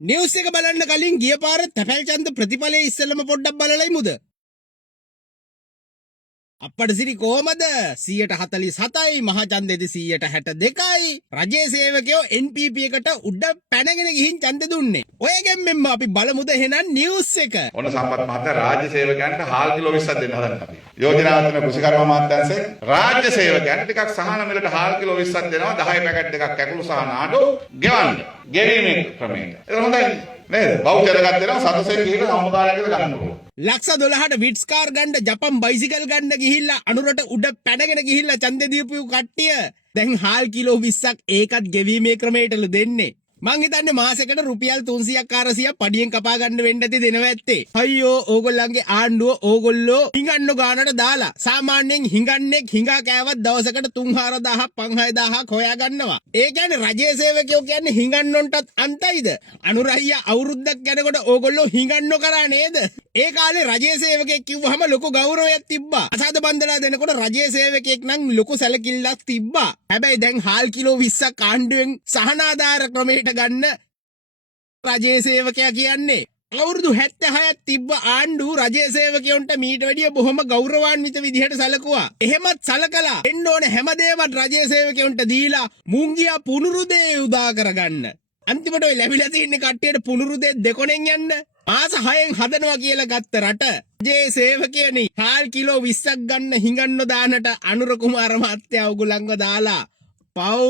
News එක බලන්න කලින් ගිය පාර තැපැල් ඡන්ද ප්‍රතිඵලයේ ඉස්සෙල්ලම පොඩ්ඩක් බලලයි මුද. අපට සිරි කොහමද 147යි මහා ඡන්දෙදි 162යි රජයේ සේවකයෝ NPP එකට උඩ පැනගෙන ගිහින් ඡන්ද දුන්නේ. ඔය ගැම්මෙන්ම අපි බලමුද එහෙනම් නිවුස් එක. ඔන්න සම්පත් මහත්තයා රාජ්‍ය සේවකයන්ට හාල් කිලෝ 20ක් දෙන්න හදන්න අපි. යෝජනාවත්න කෘෂිකර්ම අමාත්‍යාංශයෙන් රාජ්‍ය සේවකයන්ට ටිකක් සහන මිලට හාල් කිලෝ 20ක් දෙනවා 10 පැකට් එකක් කැකුළු සහ නාඩු ගෙවන්න. ගෙවීමේ ක්‍රමයට. ඒක හොඳයි නේද? වවුචර් එකක් දෙනවා සතසෙන් ගිහින් සමුදායකට ගන්න පුළුවන්. ලක්ෂ 12ට විට්ස් කාර් ගන්න ජපන් බයිසිකල් ගන්න ගිහිල්ලා අනුරට උඩ පැනගෙන ගිහිල්ලා ඡන්දෙ දීපු කට්ටිය දැන් හාල් කිලෝ 20ක් ඒකත් ගෙවීමේ ක්‍රමයටලු දෙන්නේ. මං හිතන්නේ මාසෙකට රුපියල් 300ක් 400ක් පඩියෙන් කපා ගන්න වෙන්න ඇති දෙනවා ඇත්තේ. අයියෝ ඕගොල්ලන්ගේ ආණ්ඩුව ඕගොල්ලෝ හිඟන්නෝ ගානට දාලා සාමාන්‍යයෙන් හිඟන්නෙක් හිඟා කෑවත් දවසකට 3-4000ක් 5-6000ක් හොයා ගන්නවා. ඒ කියන්නේ රජයේ සේවකයෝ කියන්නේ හිඟන්නොන්ටත් අන්තයිද? අනුරහියා අවුරුද්දක් යනකොට ඕගොල්ලෝ හිඟන්නෝ කරා නේද? ඒ කාලේ රජයේ සේවකයෙක් කිව්වහම ලොකු ගෞරවයක් තිබ්බා. අසාද බන්දලා දෙනකොට රජයේ සේවකයෙක් නම් ලොකු සැලකිල්ලක් තිබ්බා. හැබැයි දැන් හාල් කිලෝ 20ක් ආණ්ඩුවෙන් සහනාධාර ක්‍රමයට ගන්න රජයේ සේවකයා කියන්නේ. අවුරුදු 76ක් තිබ්බ ආණ්ඩුව රජයේ සේවකයන්ට මීට වැඩිය බොහොම ගෞරවාන්විත විදිහට සැලකුවා. එහෙමත් සැලකලා එන්න ඕන හැමදේම රජයේ සේවකයන්ට දීලා මුංගියා පුනුරුදේ උදා කරගන්න. අන්තිමට ඔය ලැබිලා තියෙන කට්ටියට පුනුරුදේ දෙකොණෙන් යන්න මාස 6න් හදනවා කියලා ගත්ත රට රජයේ සේවකයනි හාල් කිලෝ 20ක් ගන්න හිඟන්නෝ දානට අනුර කුමාර මහත්තයා උගලංගව දාලා පව්